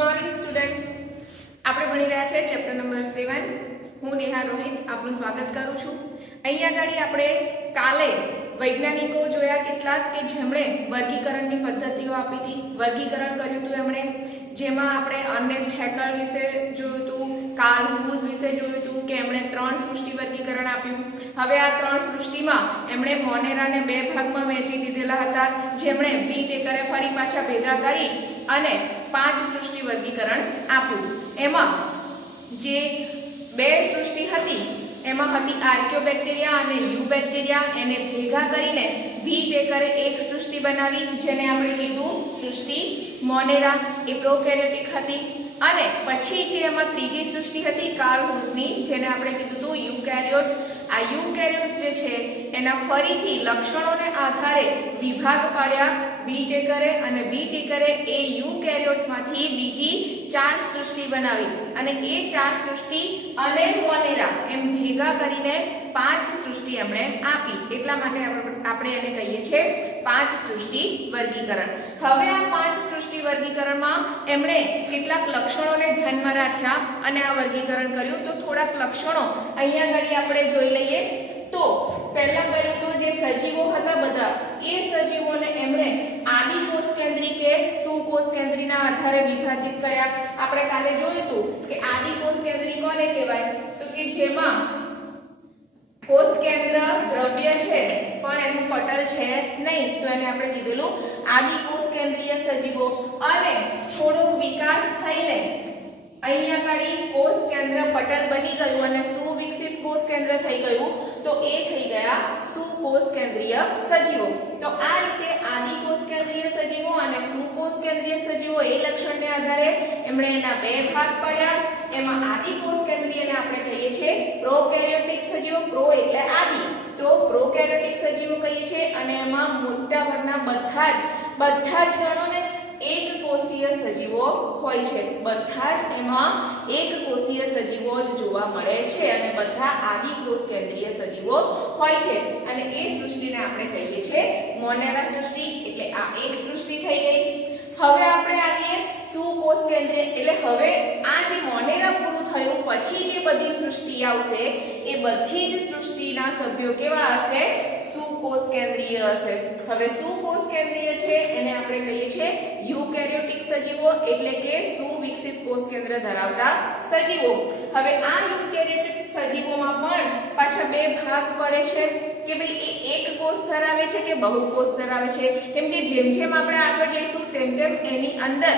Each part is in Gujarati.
મોર્નિંગ સ્ટુડન્ટ્સ, આપણે ભણી રહ્યા છે ચેપ્ટર નંબર 7. હું નેહા રોહિત આપનું સ્વાગત કરું છું. અહીંયા આગળ આપણે કાલે વૈજ્ઞાનિકો જોયા કેટલાક કે જેમણે વર્ગીકરણની પદ્ધતિઓ આપી હતી, વર્ગીકરણ કર્યું હતું એમણે, જેમાં આપણે અર્નેસ્ટ હેકલ વિશે જોયું હતું, કાર્લ હુઝ વિશે જોયું હતું કે એમણે 3 સૃષ્ટિ વર્ગીકરણ આપ્યું. હવે આ 3 સૃષ્ટિમાં એમણે મોનેરાને 2 ભાગમાં વહેંચી દીધેલા હતા, જેમણે વી ટેકરે ફરી પાછા ભેગા કરી અને 5 સૃષ્ટિ વર્ગીકરણ આપ્યું. એમાં જે 2 સૃષ્ટિ હતી એમાં હતી આર્કિયોબેક્ટેરિયા અને યુબેક્ટેરિયા. એને ભેગા કરીને વી ટેકરે એક સૃષ્ટિ બનાવી, જેને આપણે કીધું સૃષ્ટિ મોનેરા. એ પ્રોકેરિયોટિક હતી. અને પછી જે એમાં ત્રીજી સૃષ્ટિ હતી કાર્લ હુઝની, જેને આપણે કીધું હતું યુકેરિયોટ્સ. આ યુકેરિયોટ્સ જે છે એના ફરીથી લક્ષણોને આધારે વિભાગ પાડ્યા વી ટેકરે, અને વી ટેકરે એ યુકેરિયોટમાંથી બીજી 4 સૃષ્ટિ બનાવી અને એ 4 સૃષ્ટિ અને મોનેરા એમ ભેગા કરીને 5 સૃષ્ટિ એમણે આપી. એટલા માટે આપણે એને કહીએ છીએ 5 સૃષ્ટિ વર્ગીકરણ. હવે આ 5 સૃષ્ટિ વર્ગીકરણમાં એમણે કેટલાક લક્ષણોને ધ્યાનમાં રાખ્યા અને આ વર્ગીકરણ કર્યું. તો થોડાક લક્ષણો અહીંયા આગળ આપણે જોઈ લઈએ. તો પહેલા કર્યું તો જે સજીવો હતા બધા, એ સજીવોને એમણે આદિ કોષ કેન્દ્રી કે સુકોષ કેન્દ્રીના આધારે વિભાજિત કર્યા. આપણે કાલે જોયું હતું કે આદિ કોષ કેન્દ્રી કોને કહેવાય? તો કે જેમાં કોષ કેન્દ્ર દ્રવ્ય છે પણ એનું પટલ છે નહીં, તો એને આપણે કીધેલું આદિ કોષ કેન્દ્રીય સજીવો. અને થોડોક વિકાસ થઈને અહીંયા આગળ કોષ કેન્દ્ર પટલ બની ગયું અને સુવિકસિત કોષ કેન્દ્ર થઈ ગયું, તો એ થઈ ગયા સુકોષ કેન્દ્રીય સજીવો. તો આ રીતે આદિ કોષ કેન્દ્રીય સજીવો અને સુકોષ કેન્દ્રીય સજીવો એ લક્ષણને આધારે એમણે એના 2 ભાગ પાડ્યા. એમાં આદિ કોષ કેન્દ્રીયને આપણે કહીએ છીએ પ્રોકેરિયોટિક સજીવો. પ્રો એટલે આદિ, તો પ્રોકેરિયોટિક સજીવો કહીએ છીએ. અને એમાં મોટા ભાગના બધા જ ગણોને એક કોષીય સજીવો હોય છે. બધા જ એમાં એક કોષીય સજીવો જ જોવા મળે છે અને બધા આદિ કોષ કેન્દ્રીય સજીવો હોય છે. અને એ સૃષ્ટિને આપણે કહીએ છીએ મોનેરા સૃષ્ટિ. એટલે આ એક સૃષ્ટિ થઈ ગઈ. હવે આપણે આવીએ સુકોષ કેન્દ્રીય. એટલે હવે આ જે મોનેરા પૂરું થયું પછી જે બધી સૃષ્ટિ આવશે એ બધી જ સૃષ્ટિના સભ્યો કેવા હશે? સુકોષ કેન્દ્રીય હશે. હવે સુકોષ કેન્દ્રીય છે એને આપણે કહીએ છીએ યુકેરિયોટિક સજીવો, એટલે કે સુવિકસિત કોષ કેન્દ્ર ધરાવતા સજીવો. હવે આ યુકેરિયોટિક સજીવોમાં પણ પાછા 2 ભાગ પડે છે કે ભાઈ એ એક કોષ ધરાવે છે કે બહુકોષ ધરાવે છે. કેમ કે જેમ જેમ આપણે આગળ જઈશું તેમ તેમ એની અંદર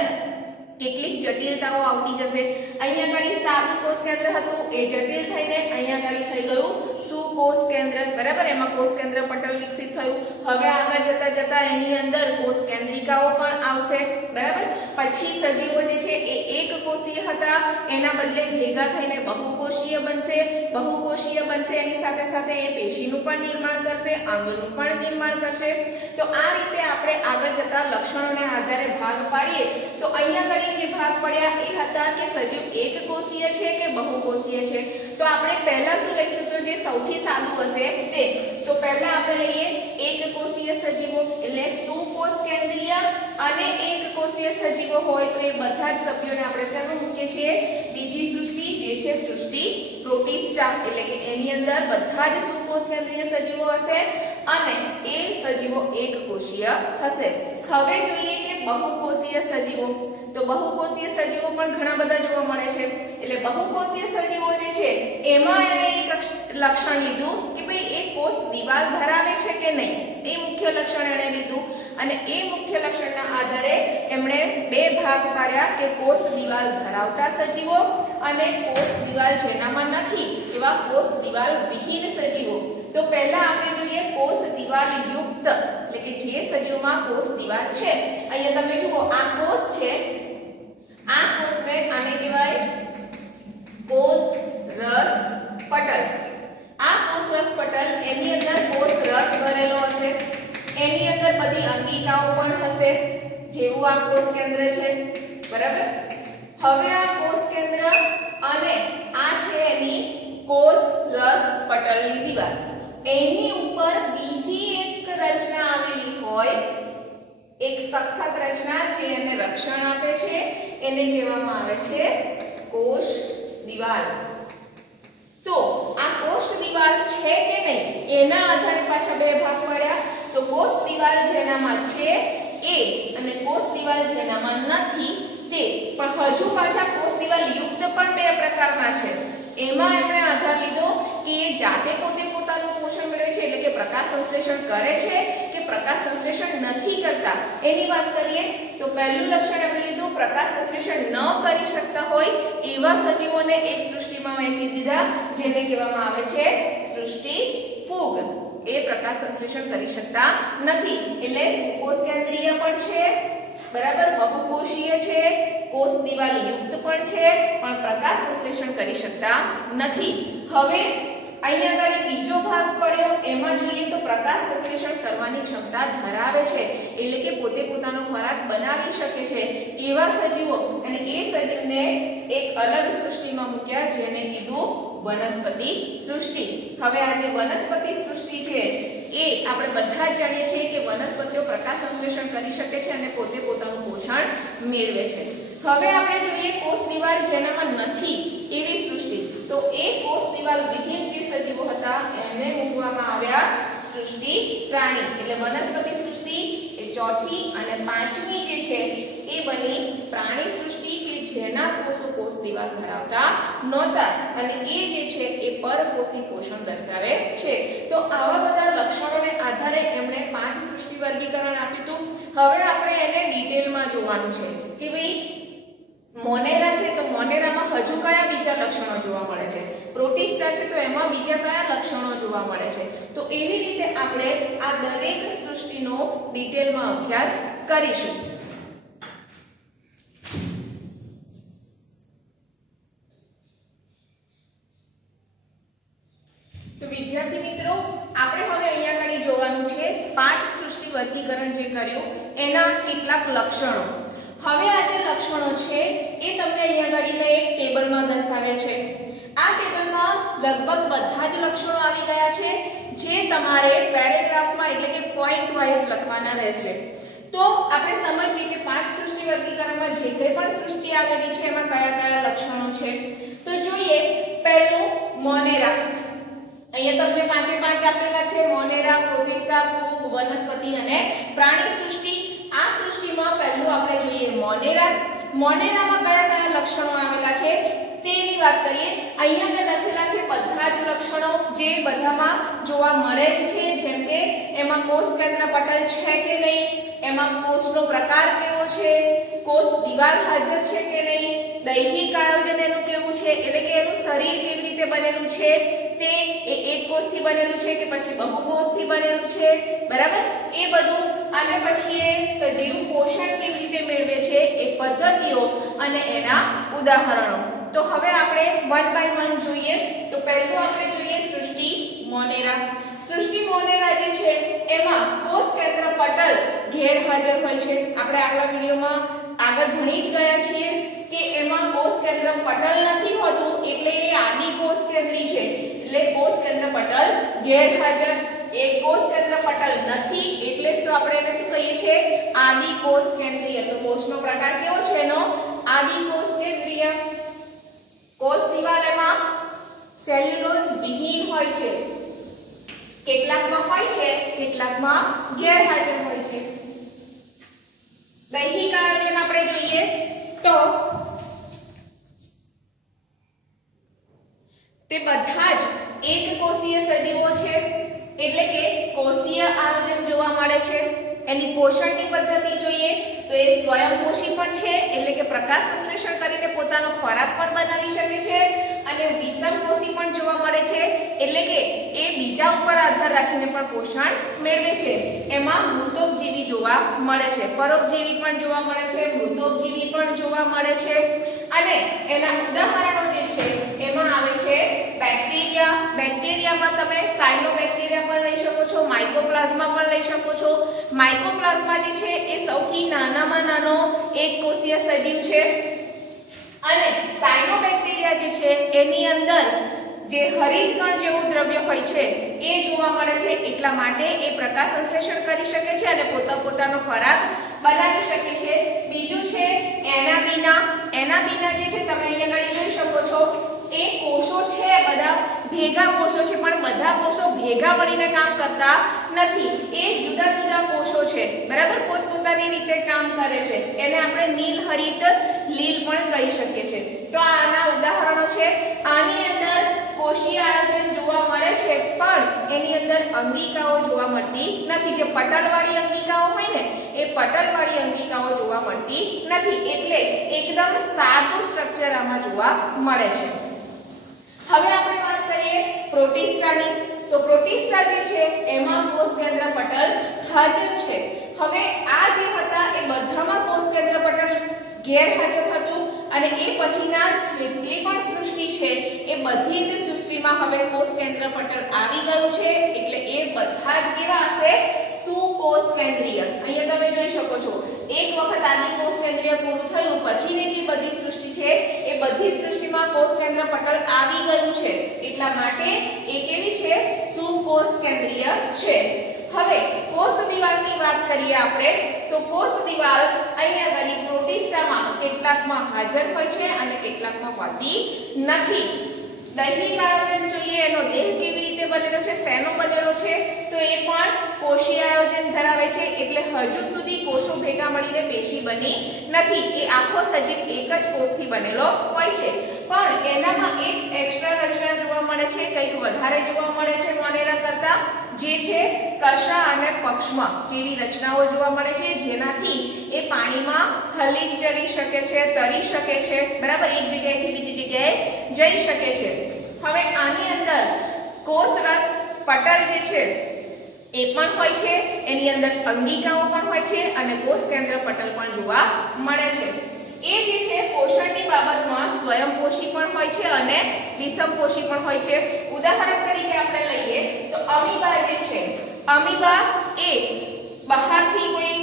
કેટલીક જટિલતાઓ આવતી જશે. અહીંયા આગળ સાદું કોષ કેન્દ્ર હતું, એ જટિલ થઈને અહીંયા આગળ થઈ ગયું સુકોષ કેન્દ્ર. બરાબર, એમાં કોષ કેન્દ્ર પટલ વિકસિત થયું. હવે આગળ જતા એની અંદર કોષ કેન્દ્રિકાઓ પણ આવશે. બરાબર, પછી સજીવો જે છે એ એક કોષીય હતા, એના બદલે ભેગા થઈને બહુકોષીય બનશે. બહુકોષીય બનશે એની સાથે સાથે એ પેશીનું પણ નિર્માણ કરશે, અંગનું પણ નિર્માણ કરશે. તો આ રીતે આપણે આગળ જતા લક્ષણોને આધારે ભાગ પાડીએ. તો અહીંયા આગળ જે ભાગ પડ્યા એ હતા કે સજીવ એક કોષીય છે કે બહુકોષીય છે. તો આપણે પહેલા શું લઈશું? તો જે સૌથી સાદું હશે તે. તો પહેલા આપણે લઈએ એક કોષીય સજીવો. એટલે સુકોષ કેન્દ્રીય અને એક કોષીય સજીવો હોય તો એ બધા જ સભ્યોને આપણે શેમાં મૂકીએ છીએ? બીજી સૃષ્ટિ જે છે સૃષ્ટિ પ્રોટિસ્ટા. એટલે કે એની અંદર બધા જ સુકોષ કેન્દ્રીય સજીવો હશે અને એ સજીવો એક કોષીય હશે. હવે જોઈએ કે બહુકોષીય સજીવો. તો બહુકોષીય સજીવો પણ ઘણા બધા જોવા મળે છે. એટલે બહુકોષીય સજીવો જે છે એમાં એણે એક લક્ષણ લીધું કે ભાઈ એ કોષ દિવાલ ધરાવે છે કે નહીં, એ મુખ્ય લક્ષણ એણે લીધું. અને એ મુખ્ય લક્ષણના આધારે એમણે 2 ભાગ પાડ્યા કે કોષ દિવાલ ધરાવતા સજીવો અને કોષ દિવાલ જેનામાં નથી એવા કોષ દિવાલ વિહીન સજીવો. તો પહેલા આપણે જોઈએ કોષ દિવાલ યુક્ત, એટલે કે જે સજીવોમાં કોષ દિવાલ છે. અહીંયા તમે જુઓ આ કોષ છે, આ કોષને આને કહેવાય કોષ રસ પટલ. આ કોષ રસ પટલ એની અંદર કોષ રસ ભરેલો હશે, એની અંદર બધી અંગિકાઓ પણ હશે જેવું આ કોષ કેન્દ્ર છે. બરાબર, હવે આ કોષ કેન્દ્ર અને આ છે એની કોષ રસ પટલની દિવાલ. એની ઉપર બીજી એક રચના આવેલી હોય એક સખત રચના જે એને રક્ષણ આપે છે એને કહેવામાં આવે છે કોષ દિવાલ. તો આ કોષ દિવાલ છે કે નહીં એના આધારે પાછા બે ભાગ પડ્યા. તો કોષ દિવાલ જેનામાં છે એ અને કોષ દિવાલ જેનામાં નથી તે. પણ હજુ પાછા કોષ દિવાલ યુક્ત પણ બે પ્રકારના છે. એમાં આપણે આધાર લીધો કે એ જાતે પોતે પોતાનું પોષણ મેળવે છે એટલે કે પ્રકાશ સંશ્લેષણ કરે છે કે પ્રકાશ સંશ્લેષણ નથી કરતા એની વાત કરીએ. તો પહેલું લક્ષણ આપણે લીધું પ્રકાશ સંશ્લેષણ ન કરી શકતા હોય એવા સજીવોને એક સૃષ્ટિમાં વહેંચી દીધા જેને કહેવામાં આવે છે સૃષ્ટિ ફૂગ. એ પ્રકાશ સંશ્લેષણ કરી શકતા નથી એટલે કોષ કેન્દ્રીય પણ છે, બરાબર, બહુકોષીય છે, કોષ દિવાલ યુક્ત પણ છે પણ પ્રકાશ સંશ્લેષણ કરી શકતા નથી. હવે અહીંયા આગળ બીજો ભાગ પડ્યો એમાં જોઈએ તો પ્રકાશ સંશ્લેષણ કરવાની ક્ષમતા ધરાવે છે એટલે કે પોતે પોતાનો ખોરાક બનાવી શકે છે એવા સજીવો અને એ સજીવને એક અલગ સૃષ્ટિમાં મૂક્યા જેને કીધું વનસ્પતિ સૃષ્ટિ. હવે આ જે વનસ્પતિ સૃષ્ટિ છે એ આપણે બધા જ જાણીએ છીએ કે વનસ્પતિઓ પ્રકાશ સંશ્લેષણ કરી શકે છે અને પોતે પોતાનું પોષણ મેળવે છે. હવે આપણે જોઈએ કોષ દિવાલ જેનામાં નથી એવી સૃષ્ટિ. તો એ કોષ દિવાલ વિહીન જે સજીવો હતા એને મૂકવામાં આવ્યા સૃષ્ટિ પ્રાણી. એટલે વનસ્પતિ સૃષ્ટિ એ ચોથી અને પાંચમી જે છે એ બની પ્રાણી સૃષ્ટિ કે જેના કોષો કોષ દિવાલ ધરાવતા નહોતા અને એ જે છે એ પરકોષી પોષણ દર્શાવે છે. તો આવા બધા લક્ષણોને આધારે એમણે 5 સૃષ્ટિ વર્ગીકરણ આપ્યું હતું. હવે આપણે એને ડિટેલમાં જોવાનું છે કે ભાઈ મોનેરા છે તો મોનેરામાં હજુ કયા બીજા લક્ષણો જોવા મળે છે, પ્રોટિસ્ટા છે તો એમાં બીજા કયા લક્ષણો જોવા મળે છે. તો એવી રીતે આપણે આ દરેક સૃષ્ટિનો ડિટેલમાં અભ્યાસ કરીશું. તો વિદ્યાર્થી મિત્રો આપણે હવે અહીંયા આગળ જોવાનું છે 5 સૃષ્ટિ વર્ગીકરણ જે કર્યું એના કેટલાક લક્ષણો. હવે આ જે લક્ષણો છે એ તમને અહીંયા આગળ એક ટેબલમાં દર્શાવ્યા છે. આ ટેબલમાં લગભગ બધા જ લક્ષણો આવી ગયા છે જે તમારે પેરેગ્રાફમાં એટલે કે પોઈન્ટ વાઇઝ લખવાના રહેશે. તો આપણે સમજીએ કે 5 સૃષ્ટિ વર્ગીકરણમાં જે કંઈ પણ સૃષ્ટિ આવેલી છે એમાં કયા કયા લક્ષણો છે. તો જોઈએ પહેલું મોનેરા. અહીંયા તમને 5 આપેલા છે મોનેરા, પ્રોટિસ્ટા, ફૂગ, વનસ્પતિ અને પ્રાણી સૃષ્ટિ. આ સૃષ્ટિમાં પહેલું આપણે જોઈએ મોનેરા. મોનેરામાં કયા કયા લક્ષણો આવેલા છે તેની વાત કરીએ. અહીંયા મેં લખેલા છે બધા જ લક્ષણો જે બધામાં જોવા મળે છે, જેમ કે એમાં કોષ કેન્દ્ર પટલ છે કે નહીં, એમાં કોષનો પ્રકાર કેવો છે, કોષ દિવાલ હાજર છે કે નહીં, દૈહિક આયોજન એનું કેવું છે એટલે કે એનું શરીર કેવી રીતે બનેલું છે, તે એક કોષથી બનેલું છે કે પછી બહુકોષથી બનેલું છે, બરાબર, એ બધું. અને પછી એ સજીવ પોષણ કેવી રીતે મેળવે છે એ પદ્ધતિઓ અને એના ઉદાહરણો. તો હવે આપણે 1 બાય 1 જોઈએ. તો પહેલું આપણે જોઈએ સૃષ્ટિ મોનેરા. સૃષ્ટિ મોનેરા જે છે એમાં કોષ કેન્દ્ર પટલ ગેરહાજર હોય છે. આપણે આગલા વિડિયોમાં આગળ ભણી જ ગયા છીએ કે એમાં કોષ કેન્દ્ર પટલ નથી હોતું એટલે એ આદિ કોષ કેન્દ્રી છે. એટલે કોષ કેન્દ્ર પટલ ગેરહાજર. એક કોષ કેન્દ્ર પટલ નથી એટલે જ તો આપણે એને શું કહીએ છીએ આદિ કોષ કેન્દ્રીય. તો કોષનો પ્રકાર કેવો છે એનો આદિ કોષ કેન્દ્રીય. કોષ દિવાલ એમાં સેલ્યુલોઝ વિહીન હોય છે. કેટલાકમાં હોય છે કેટલાકમાં ગેરહાજર હોય છે. દૈહિક આયોજન આપણે જોઈએ તો તે બધા જ એક કોષીય સજીવો છે એટલે કે કોષીય આયોજન જોવા મળે છે. એની પોષણની પદ્ધતિ જોઈએ તો એ સ્વયંપોષી પણ છે એટલે કે પ્રકાશ સંશ્લેષણ કરીને પોતાનો ખોરાક પણ બનાવી શકે છે અને વિષમપોષી પણ જોવા મળે છે એટલે કે એ બીજા ઉપર આધાર રાખીને પણ પોષણ મેળવે છે. એમાં મૃતોપજીવી જોવા મળે છે, પરોપજીવી પણ જોવા મળે છે, મૃતોપજીવી પણ જોવા મળે છે. અને એના ઉદાહરણો જે છે એમાં આવે છે બેક્ટેરિયા. બેક્ટેરિયામાં તમે સાયનોબેક્ટેરિયા પણ લઈ શકો છો, માઇકોપ્લાઝ્મા પણ લઈ શકો છો. માઇકોપ્લાઝ્મા જે છે એ સૌથી નાનામાં નાનો એક કોષીય સજીવ છે અને સાયનોબેક્ટેરિયા જે છે એની અંદર જે હરિતકણ જેવું દ્રવ્ય હોય છે એ જોવા મળે છે. એટલા માટે એ પ્રકાશ સંશ્લેષણ કરી શકે છે અને પોતાનો ખોરાક બનાવી શકીએ છીએ. બીજું છે એના બીના જે છે તમે અહીંયા આગળ જોઈ શકો છો એ કોષો છે બધા ભેગા કોષો છે પણ બધા કોષો ભેગા મળીને કામ કરતા નથી. એ જુદા જુદા કોષો છે બરાબર, પોતપોતાની રીતે કામ કરે છે. એને આપણે નીલ હરિત લીલ પણ કહી શકીએ છીએ. તો આના ઉદાહરણો છે. આની અંદર કોષીય આયોજન જોવા મળે છે પણ એની અંદર અંગિકાઓ જોવા મળતી નથી. જે પટલવાળી અંગિકાઓ હોય ને એ પટલવાળી અંગિકાઓ જોવા મળતી નથી. એટલે એકદમ સાદું સ્ટ્રક્ચર આમાં જોવા મળે છે. હવે આપણે વાત કરીએ પ્રોટિસ્ટાની. તો પ્રોટિસ્ટા જે છે એમાં કોષ કેન્દ્ર પટલ હાજર છે. હવે આ જે હતા એ બધામાં કોષ કેન્દ્ર પટલ ગેરહાજર હતું અને એ પછીના જેટલી પણ સૃષ્ટિ છે એ બધી જ સૃષ્ટિમાં હવે કોષ કેન્દ્ર પટલ આવી ગયું છે. એટલે એ બધા જ કેવા હશે? સુકોષ કેન્દ્રીય. અહીંયા તમે જોઈ શકો છો એક વખત આદિ કોષ કેન્દ્રીય પૂરું થયું પછીની જે બધી સૃષ્ટિ છે એ બધી સૃષ્ટિમાં કોષ કેન્દ્ર પટલ આવી ગયું છે. એટલા માટે એ કેવી છે? સુકોષ કેન્દ્રીય છે. હવે કોષ દિવાલની વાત કરીએ આપણે તો કોષ દિવાલ અહીંયા આગળ પ્રોટિસ્ટામાં કેટલાકમાં હાજર હોય છે અને કેટલાકમાં હોતી નથી. દૈહિક આયોજન જોઈએ, એનો દેહ કેવી રીતે બનેલો છે, શેનો બનેલો છે? તો એ પણ કોષીય આયોજન ધરાવે છે. એટલે હજુ સુધી કોષો ભેગા મળીને પેશી બની નથી. એ આખો સજીવ એક જ કોષથી બનેલો હોય છે. પણ એનામાં એક એક્સ્ટ્રા રચના જોવા મળે છે, કંઈક વધારે જોવા મળે છે મોનેરા કરતા, જે છે કશા અને પક્ષમા જેવી રચનાઓ જોવા મળે છે, જેનાથી એ પાણીમાં હલી ચલી શકે છે, તરી શકે છે બરાબર, એક જગ્યાએથી બીજી જગ્યાએ જઈ શકે છે. હવે આની અંદર કોષરસ પટલ જે છે એ પણ હોય છે, એની અંદર અંગિકાઓ પણ હોય છે અને કોષ કેન્દ્ર પટલ પણ જોવા મળે છે. એ જે છે પોષણની બાબતમાં સ્વયંપોષી પણ હોય છે અને વિષમપોષી પણ હોય છે. ઉદાહરણ તરીકે આપણે લઈએ તો અમીબા જે છે, અમીબા એ બહારથી કોઈ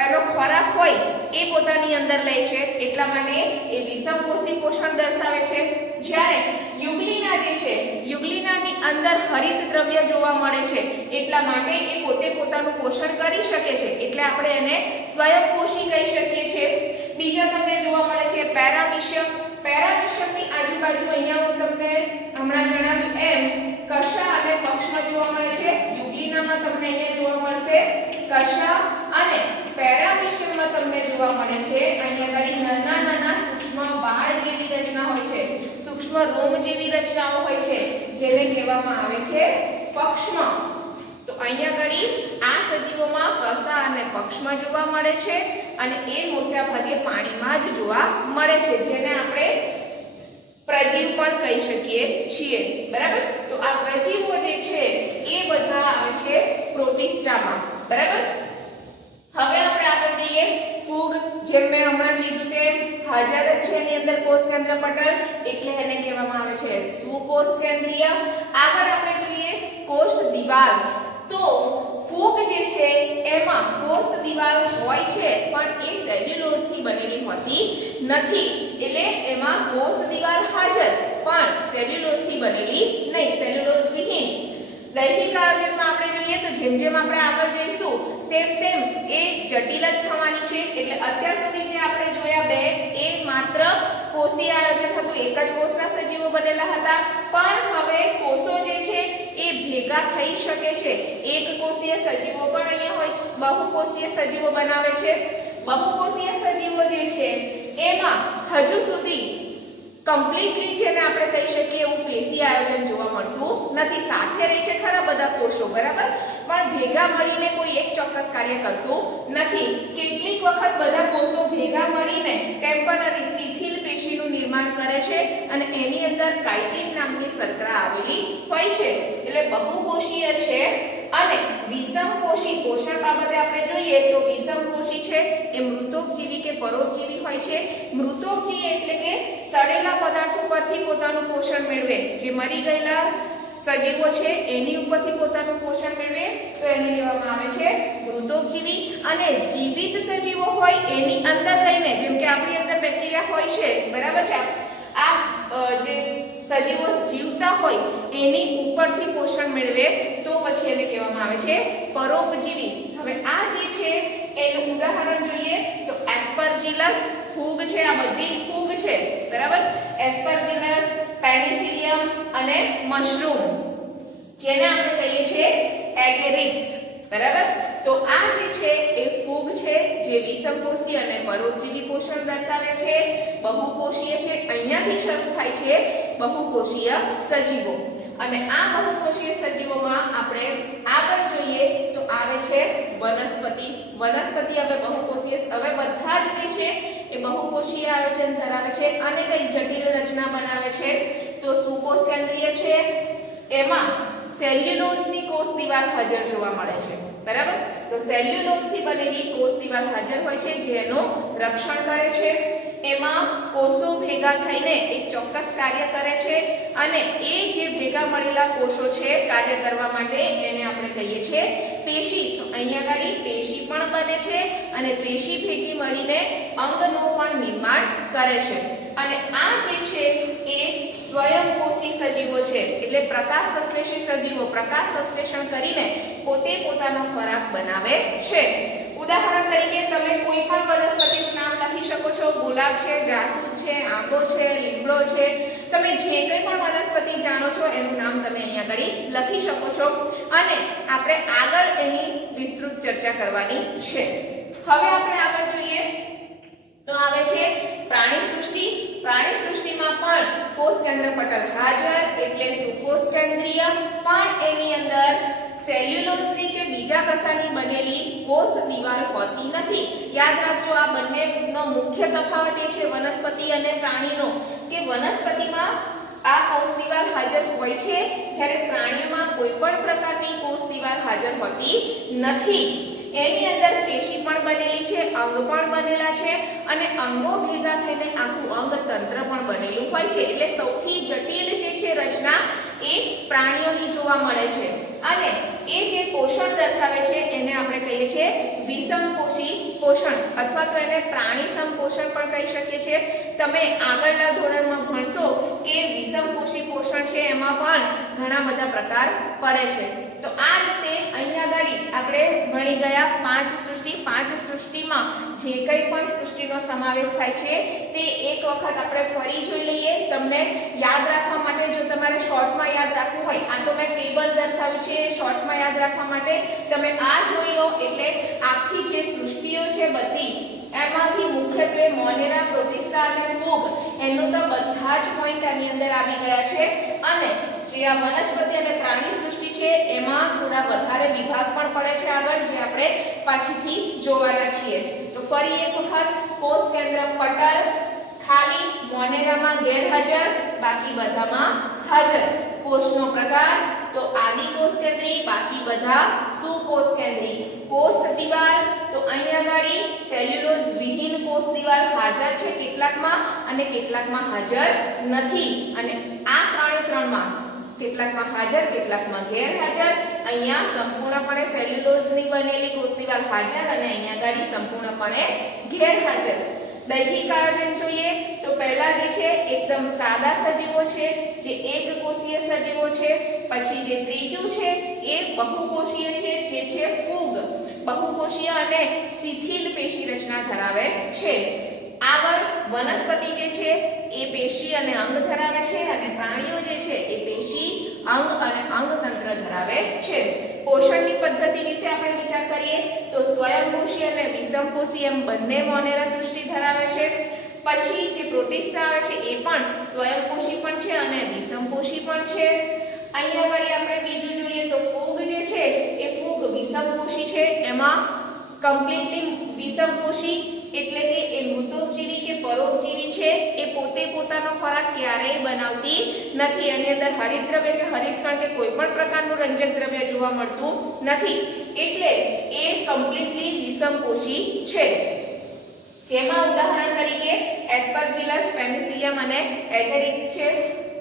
એનો ખોરાક હોય એ પોતાની અંદર લે છે, એટલા માટે એ વિષમપોષી પોષણ દર્શાવે છે. જ્યારે યુગ્લિના જે છે, યુગ્લિનાની અંદર હરિત દ્રવ્ય જોવા મળે છે, એટલા માટે એ પોતે પોતાનું પોષણ કરી શકે છે, એટલે આપણે એને સ્વયંપોષી કહી શકીએ છીએ. બીજા તમને જોવા મળે છે પેરામિશિયમ. પેરામિશિયમની આજુબાજુ અહીંયા હું તમને હમણાં જણાવ્યું એમ કશા અને પક્ષમાં જોવા મળે છે. યુગ્લિનામાં તમને અહીંયા જોવા મળશે કશા અને પેરામિશિયમમાં તમને જોવા મળે છે અહીંયા નાના નાના સૂક્ષ્મ બાળ જેવી રચના હોય છે, સૂક્ષ્મ રોમ જેવી રચનાઓ હોય છે, જેને કહેવામાં આવે છે પક્ષમાં. તો અહીંયા આગળ આ સજીવોમાં કશા અને પક્ષમાં જોવા મળે છે અને એ મોટા ભાગે પાણીમાં જ જોવા મળે છે, જેને આપણે પ્રજીવ પણ કહી શકીએ છીએ બરાબર. તો આ પ્રજીવો જે છે એ બધા આવે છે પ્રોટિસ્ટામાં બરાબર. હવે આપણે આગળ જઈએ ફૂગ. જેમ મેં હમણાં કીધું તેમ હાજર જ છે એની અંદર કોષ કેન્દ્ર પટલ, એટલે એને કહેવામાં આવે છે સુકોષ કેન્દ્રીય. આગળ આપણે જોઈએ કોષ દિવાલ. તો ફૂગ જે છે એમાં કોષ દિવાલ હોય છે પણ એ સેલ્યુલોઝથી બનેલી હોતી નથી. એટલે એમાં કોષ દિવાલ હાજર પણ સેલ્યુલોઝથી બનેલી નહીં, સેલ્યુલોઝ વિહીન. દૈહિક આયોજનમાં આપણે જોઈએ તો જેમ જેમ આપણે આગળ જઈશું તેમ તેમ એ જટિલ જ થવાની છે. એટલે અત્યાર સુધી જે આપણે જોયા બે એ માત્ર કોષીય આયોજન હતું, એક જ કોષના સજીવો બનેલા હતા. પણ હવે કોષો જે છે એ ભેગા થઈ શકે છે. એક કોષીય સજીવો પણ અહીંયા હોય છે, બહુકોષીય સજીવો બનાવે છે. બહુકોષીય સજીવો જે છે એમાં હજુ સુધી કમ્પ્લીટલી જેને આપણે કહી શકીએ એવું પેશી આયોજન જોવા મળતું નથી. સાથે રહે છે ખરા બધા કોષો બરાબર, પણ ભેગા મળીને કોઈ એક ચોક્કસ કાર્ય કરતું નથી. કેટલીક વખત બધા કોષો ભેગા મળીને ટેમ્પરરી શિથિલ પેશીનું નિર્માણ કરે છે અને એની અંદર કાઇટિન નામની શર્કરા આવેલી હોય છે. એટલે બહુકોષીય છે અને વિષમકોષી. પોષણ બાબતે આપણે જોઈએ તો વિષમકોષી છે એ મૃતોપજીવી કે પરોપજીવી હોય છે. મૃતોપજીવી એટલે કે સડેલા પદાર્થો પરથી પોતાનું પોષણ મેળવે, જે મરી ગયેલા સજીવો છે એની ઉપરથી પોતાનું પોષણ મેળવે તો એને કહેવામાં આવે છે મૃતોપજીવી. અને જીવિત સજીવો હોય એની અંદર રહીને, જેમ કે આપણી અંદર બેક્ટેરિયા હોય છે બરાબર છે, આ જે સજીવો જીવતા હોય એની ઉપરથી પોષણ મેળવે તો પછી એને કહેવામાં આવે છે પરોપજીવી. હવે આ જે છે એનું ઉદાહરણ જોઈએ તો એસ્પરજીલસ ફૂગ છે, આ બધી જ ફૂગ છે બરાબર, એસ્પરજીલસ, પેનિસિલિયમ અને મશરૂમ જેને આપણે કહીએ છીએ એગેરિક્સ બરાબર. તો આ જે છે એ ફૂગ છે જે વિષમકોષી અને પરોપજીવી પોષણ દર્શાવે છે, બહુકોષીય છે. અહીંયાથી શરૂ થાય છે બહુકોષીય સજીવો અને આ બહુકોષીય સજીવોમાં આપણે આગળ જોઈએ તો આવે છે વનસ્પતિ. વનસ્પતિ હવે બહુકોષીય, હવે બધા જ જે છે એ બહુકોષીય આયોજન ધરાવે છે અને કઈ જટિલ રચના બનાવે છે તો સુકોષ કેન્દ્રીય છે. એમાં સેલ્યુલોઝની કોષ દિવાલ હાજર જોવા મળે છે બરાબર. તો સેલ્યુલોઝથી બનેલી કોષ દિવાલ હાજર હોય છે જેનું રક્ષણ કરે છે. એમાં કોષો ભેગા થઈને એક ચોક્કસ કાર્ય કરે છે અને એ જે ભેગા મળેલા કોષો છે કાર્ય કરવા માટે એને આપણે કહીએ છીએ પેશી. તો અહીંયા આગળ પેશી પણ બને છે અને પેશી ભેગી મળીને અંગનું પણ નિર્માણ કરે છે. અને આ જે છે એ સ્વયંપોષી સજીવો છે એટલે પ્રકાશ સંશ્લેષી સજીવો પ્રકાશ સંશ્લેષણ કરીને પોતે પોતાનો ખોરાક બનાવે છે. ઉદાહરણ તરીકે તમે કોઈ પણ વનસ્પતિનું નામ લખી શકો છો. ગુલાબ છે, જાસૂદ છે, આંબો છે, લીમડો છે, તમે જે કંઈ પણ વનસ્પતિ જાણો છો એનું નામ તમે અહીંયા આગળ લખી શકો છો અને આપણે આગળ એની વિસ્તૃત ચર્ચા કરવાની છે. હવે આપણે આગળ જોઈએ તો આવે છે પ્રાણી સૃષ્ટિ. પ્રાણી સૃષ્ટિમાં પણ કોષ કેન્દ્ર પટલ હાજર એટલે સુકોષ કેન્દ્રીય, પણ એની અંદર સેલ્યુલોઝની કે બીજા કશાની બનેલી કોષ દિવાલ હોતી નથી. યાદ રાખજો આ બંનેનો મુખ્ય તફાવત એ છે વનસ્પતિ અને પ્રાણીનો કે વનસ્પતિમાં આ કોષ દિવાલ હાજર હોય છે જ્યારે પ્રાણીઓમાં કોઈ પણ પ્રકારની કોષ દિવાલ હાજર હોતી નથી. એની અંદર પેશી પણ બનેલી છે, અંગ પણ બનેલા છે અને અંગો ભેગા થઈને આખું અંગ તંત્ર પણ બનેલું હોય છે. એટલે સૌથી જટિલ જે છે રચના એ પ્રાણીઓની જોવા મળે છે અને એ જે પોષણ દર્શાવે છે એને આપણે કહીએ છીએ વિષમકોષી પોષણ અથવા તો એને પ્રાણી સંપોષણ પણ કહી શકીએ છીએ. તમે આગળના ધોરણમાં ભણશો કે વિષમકોષી પોષણ છે એમાં પણ ઘણા બધા પ્રકાર પડે છે. તો આ રીતે અહીંયા આગળ આપણે ભણી ગયા પાંચ સૃષ્ટિ. પાંચ સૃષ્ટિમાં જે કંઈ પણ સૃષ્ટિનો સમાવેશ થાય છે તે એક વખત આપણે ફરી જોઈ લઈએ. તમને યાદ રાખવા માટે જો તમારે શોર્ટમાં યાદ રાખવું હોય, આ તો મેં ટેબલ દર્શાવ્યું છે શોર્ટમાં યાદ રાખવા માટે તમે આ જોઈ લો એટલે આખી જે સૃષ્ટિઓ છે બધી એમાંથી મુખ્યત્વે મોનેરા, પ્રોટિસ્ટા અને ફૂગ એનો તો બધા જ પોઈન્ટ આની અંદર આવી ગયા છે અને જે આ વનસ્પતિ અને પ્રાણી સૃષ્ટિ છે એમાં થોડા વધારે વિભાગ પણ પડે છે આગળ જે આપણે પાછળથી જોવાના છીએ. તો ફરી એક વખત કોષ કેન્દ્ર પટલ ખાલી મોનેરામાં ગેરહાજર, બાકી બધામાં હાજર. કોષનો પ્રકાર તો આદિ કોષ કેન્દ્રી, બાકી બધા સુકોષ કેન્દ્રી. કોષ દિવાલ તો અહીંયા આગળ સેલ્યુલોઝ વિહીન કોષ દિવાલ હાજર છે કેટલાકમાં અને કેટલાકમાં હાજર નથી અને આ ત્રણમાં કેટલાકમાં હાજર કેટલાકમાં ગેરહાજર. અહીંયા સંપૂર્ણપણે સેલ્યુલોઝની બનેલી કોષ દિવાલ હાજર અને અહીંયા આગળ સંપૂર્ણપણે ગેરહાજર. દૈહિક આયોજન જોઈએ તો પહેલા જે છે એકદમ સાદા સજીવો છે જે એક કોષીય સજીવો છે. પછી જે ત્રીજું છે એ બહુકોષીય છે જે છે ફૂગ. બહુકોષીય અને શિથિલ પેશી રચના ધરાવે છે. આગળ વનસ્પતિ જે છે એ પેશી અને અંગ ધરાવે છે અને પ્રાણીઓ જે છે એ પેશી, અંગ અને અંગતંત્ર ધરાવે છે. પોષણની પદ્ધતિ વિશે આપણે વિચાર કરીએ તો સ્વયંપોષી અને વિષમપોષી એમ બંને મોનેરા સૃષ્ટિ ધરાવે છે. પછી જે પ્રોટિસ્ટા આવે છે એ પણ સ્વયંપોષી પણ છે અને વિષમપોષી પણ છે. અહીંયા વળી આપણે બીજું જોઈએ તો ફૂગ જે છે એ ફૂગ વિષમપોષી છે. એમાં કમ્પ્લીટલી વિષમપોષી એટલે કે એ મૃતોપજીવી કે પરોપજીવી છે. એ પોતે પોતાનો ખોરાક ક્યારેય બનાવતી નથી. એની અંદર હરિતદ્રવ્ય કે હરિતકણ કે કોઈ પણ પ્રકારનું રંજક દ્રવ્ય જોવા મળતું નથી એટલે એ કમ્પ્લીટલી વિષમપોષી છે. જેમાં ઉદાહરણ તરીકે એસ્પરજીલસ, પેનિસિલિયમ અને એગેરિક્સ છે.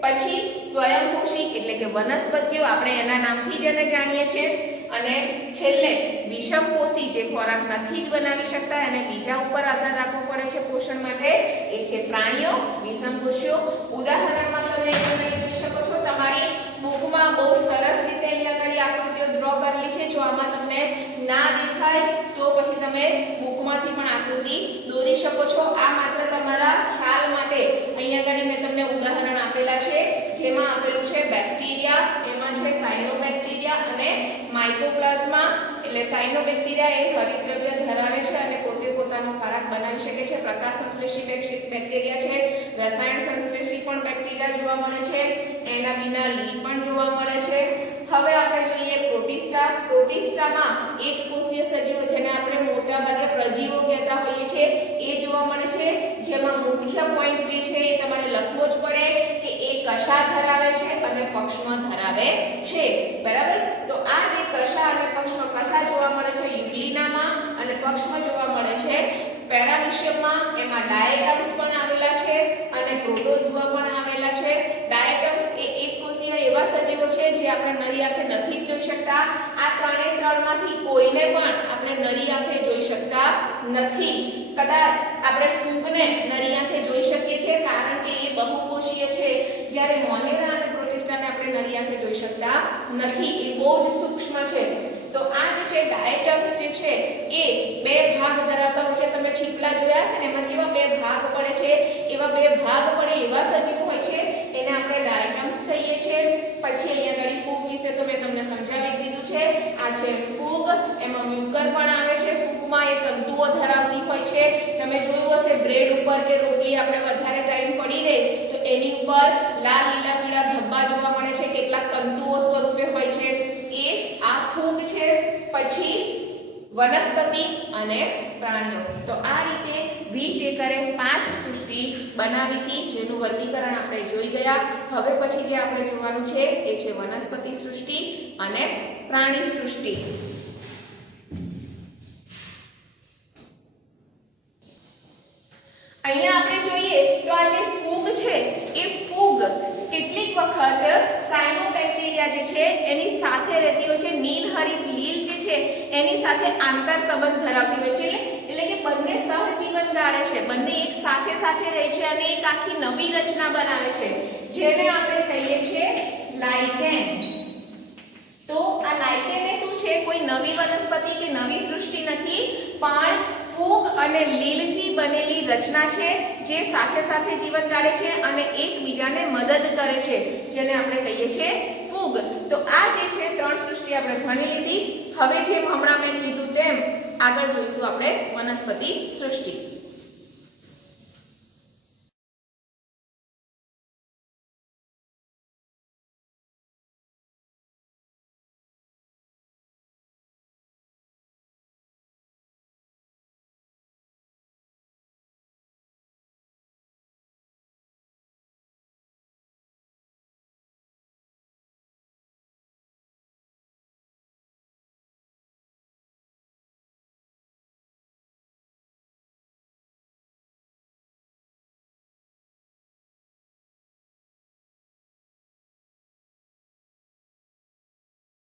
પછી સ્વયંપોષી એટલે કે વનસ્પતિઓ આપણે એના નામથી જ એને જાણીએ છીએ અને છેલ્લે વિષમપોષી જે ખોરાક નથી જ બનાવી શકતા અને બીજા ઉપર આધાર રાખવો પડે છે પોષણ માટે એ છે પ્રાણીઓ, વિષમપોષીઓ. ઉદાહરણમાં તમે જોઈ શકો છો તમારી બુકમાં બહુ સરસ રીતે અહીંયા આગળ આકૃતિઓ ડ્રો કરેલી છે. જો આમાં તમને ના દેખાય તો પછી તમે બુકમાંથી પણ આકૃતિ દોરી શકો છો. આ માત્ર તમારા ખ્યાલ માટે અહીંયા આગળ મેં તમને ઉદાહરણ આપેલા છે, જેમાં આપેલું છે બેક્ટેરિયા, એમાં છે સાયનોબેક્ટેરિયા અને માઇકોપ્લાઝ્મા. એટલે સાયનોબેક્ટેરિયા એ હરિતદ્રવ્ય ધરાવે છે અને પોતે પોતાનો ખોરાક બનાવી શકે છે. પ્રકાશ સંશ્લેષી બેક્ટેરિયા છે, રસાયણ સંશ્લેષી પણ બેક્ટેરિયા જોવા મળે છે, એના વિના લીલ પણ જોવા મળે છે. હવે આપણે જોઈએ પ્રોટિસ્ટા. પ્રોટિસ્ટામાં એક કોષીય સજીવો, જેને આપણે મોટા ભાગે પ્રજીવો કહેતા હોઈએ છીએ, એ જોવા મળે છે. જેમાં મુખ્ય પોઈન્ટ જે છે એ તમારે લખવો જ પડે કે એ કશા ધરાવે છે અને પક્ષમાં ધરાવે છે. બરાબર? તો આ જે કશા અને પક્ષમાં, કશા જોવા મળે છે યુગ્લિનામાં અને પક્ષમાં જોવા મળે છે પેરામિશિયમમાં. એમાં ડાયટમ્સ પણ આવેલા છે અને પ્રોટોઝોઆ પણ આવેલા છે. ડાયટમ્સ એ એક કોષીય એવા સજીવો છે જે આપણે નરી આંખે નથી જોઈ શકતા. આ ત્રણમાંથી કોઈને પણ આપણે નરી આંખે જોઈ શકતા નથી. કદાચ આપણે ફૂગને નરી આંખે જોઈ શકીએ છીએ કારણ કે એ બહુકોષીય છે, જ્યારે મોનેરા અને પ્રોટિસ્ટાને આપણે નરી આંખે જોઈ શકતા નથી. એ બહુ જ સૂક્ષ્મ છે. તો આ જે છે ડાયટમ્સ જે છે એ બે ભાગ ધરાવતા હોય છે. તમે છીપલા જોયા છે ને, એમાં કેવા બે ભાગ પડે છે, એવા બે ભાગ પડે એવા સજીવો હોય છે, એને આપણે ડાયટમ્સ કહીએ છીએ. પછી અહીંયા આગળ ફૂગ વિશે તો મેં તમને સમજાવી દીધું છે. આ છે ફૂગ, એમાં મ્યુકર પણ આવે છે. ફૂગમાં એ તંતુઓ ધરાવતી હોય છે. તમે જોયું હશે બ્રેડ ઉપર કે રોટલી આપણે વધારે ટાઈમ પડી રહે તો એની ઉપર લાલ લીલા પીળા ધબ્બા જોવા મળે છે, કેટલાક તંતુઓ સ્વરૂપે હોય છે. એ આ ફૂગ છે. પછી વનસ્પતિ અને પ્રાણીઓ. તો આ રીતે વીટેકરે 5 સૃષ્ટિ બનાવી હતી, જેનું વર્ગીકરણ આપણે જોઈ ગયા. હવે પછી જે આપણે જોવાનું છે એ છે વનસ્પતિ સૃષ્ટિ અને પ્રાણી સૃષ્ટિ. અહીંયા આપણે જોઈએ તો આ જે ફૂગ છે એ ફૂગ કેટલીક વખત સાયનોબેક્ટેરિયા જે છે એની સાથે રહેતી હોય છે. નીલહરિત લીલ જે છે એની સાથે આંતર સંબંધ ધરાવતી હોય છે. એટલે કે બંને સહજીવન ગાળે છે, બંને એક સાથે સાથે રહે છે અને એક આખી નવી રચના બનાવે છે, જેને આપણે કહીએ છીએ લાઇકેન. તો આ લાઇકેન એ શું છે? કોઈ નવી વનસ્પતિ કે નવી સૃષ્ટિ નથી, પણ ફૂગ અને લીલથી બનેલી રચના છે જે સાથે સાથે જીવન ગાળે છે અને એકબીજાને મદદ કરે છે, જેને આપણે કહીએ છીએ ફૂગ. તો આ જે છે 3 સૃષ્ટિ આપણે ભણી લીધી. હવે જેમ હમણાં મેં કીધું તેમ આગળ જોઈશું આપણે વનસ્પતિ સૃષ્ટિ.